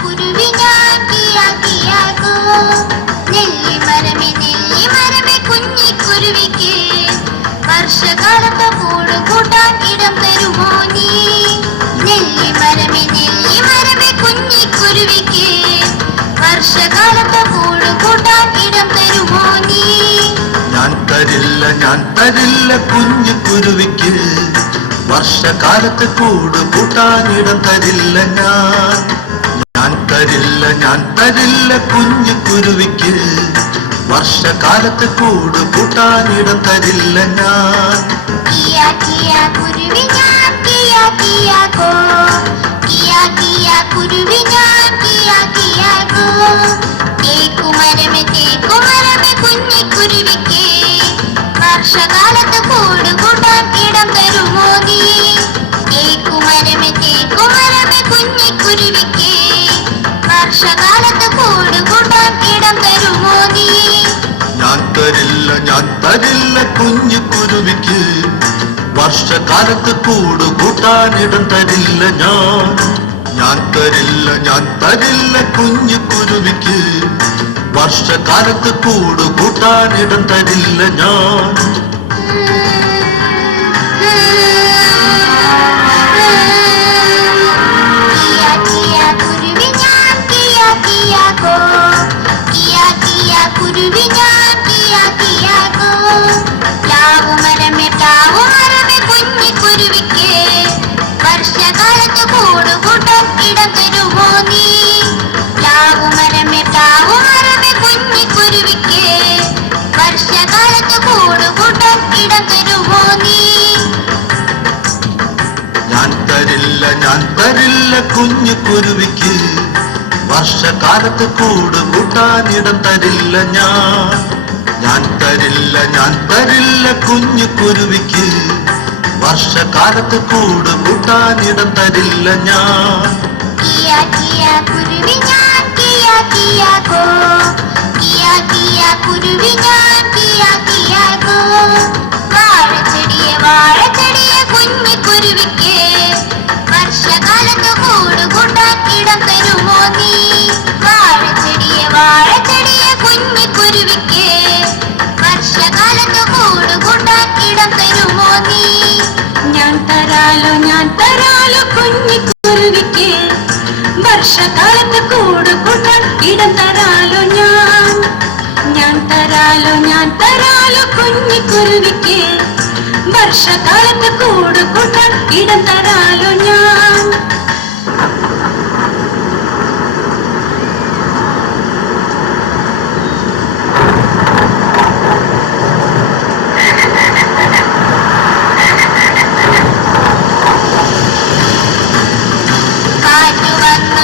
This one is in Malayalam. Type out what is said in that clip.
കുരുവി ഞാൻ കിയാ കിയാ കോ. നെല്ലിമരമേ കുഞ്ഞിക്കുരുവിക്ക് വർഷകാലത്ത് കൂട് കൂട്ടാൻ ഇടം തരുമോ നീ? നെല്ലിമരമേ കുഞ്ഞിക്കുരുവിക്ക് വർഷകാലത്ത് കൂട് കൂട്ടാൻ ഇടം തരുമോ നീ? ഞാൻ തരില്ല കുഞ്ഞിക്കുരുവിക്ക് വർഷകാലത്ത് കൂട് കൂട്ടാനിടം തരില്ല ഞാൻ തരില്ല കുഞ്ഞിക്കുരുവിക്ക് വർഷകാലത്ത് കൂട് കൂട്ടാനിടം തരില്ല ഞാൻ. കിയാ കിയാ കുരുവി ഞാൻ കിയാ കിയാ കോ. കിയാ കിയാ കുരുവി ഞാൻ കിയാ കിയാ കോ. തേക്കുമരമേ കുഞ്ഞിക്കുരുവിക്ക് വർഷകാലത്ത് കൂട് കൂട്ടാൻ ഇടം തരുമോ നീ? തേക്കുമരമേ കുഞ്ഞിക്കുരുവിക്ക് വർഷകാലത്ത് കൂട് കൂട്ടാൻ ഇടം തരുമോ നീ? ഞാൻ തരില്ല കുഞ്ഞിക്കുരുവിക്ക് വർഷകാലത്ത് കൂട് കൂട്ടാനിടം തരില്ല ഞാൻ തരില്ല കുഞ്ഞിക്കുരുവിക്ക് വർഷകാലത്ത് കൂട് കൂട്ടാനിടം തരില്ല ഞാൻ. കിയാ കിയാ കുരുവി ഞാൻ കിയാ കിയാ കോ. കിയാ കിയാ കുരുവി ഞാൻ കിയാ കിയാ കോ. പ്ലാവുമരമേ കുഞ്ഞിക്കുരുവിക്ക് വർഷകാലത്ത് കൂട് കൂട്ടാൻ ഇടം തരുമോ നീ? പ്ലാവുമരമേ കുഞ്ഞിക്കുരുവിക്ക് വർഷകാലത്ത് കൂട് കൂട്ടാൻ ഇടം തരുമോ നീ? ഞാൻ തരില്ല കുഞ്ഞിക്കുരുവിക്ക് വർഷകാലത്ത് കൂട് കൂട്ടാനിടം തരില്ല ഞാൻ തരില്ല കുഞ്ഞിക്കുരുവിക്ക് വർഷകാലത്ത് കൂട് കൂട്ടാനിടം തരില്ല ഞാൻ. കിയാ കിയാ കുരുവി ഞാൻ കിയാ കിയാ കോ. കിയാ കിയാ കുരുവി ഞാൻ കിയാ കിയാ കോ. വാഴച്ചെടിയെ കുഞ്ഞിക്കുരുവിക്ക് വർഷകാലത്ത് കൂട് കൂട്ടാൻ ഇടം തരുമോ നീ? വാഴച്ചെടിയെ കുഞ്ഞിക്കുരുവിക്ക് വർഷകാലത്ത് കൂട് കൂട്ടാൻ ഇടം തരുമോ നീ? ഞാൻ തരാലോ കുഞ്ഞിക്കുരുവിക്ക് വർഷകാലത്ത് കൂട് കൂട്ടാൻ ഇടം തരാലോ ഞാൻ തരാലോ കുഞ്ഞിക്കുരുവിക്ക് വർഷകാലത്ത് കൂട് കൂട്ടാൻ ഇടം തരാലോ ഞാൻ. കാറ്റു വന്നു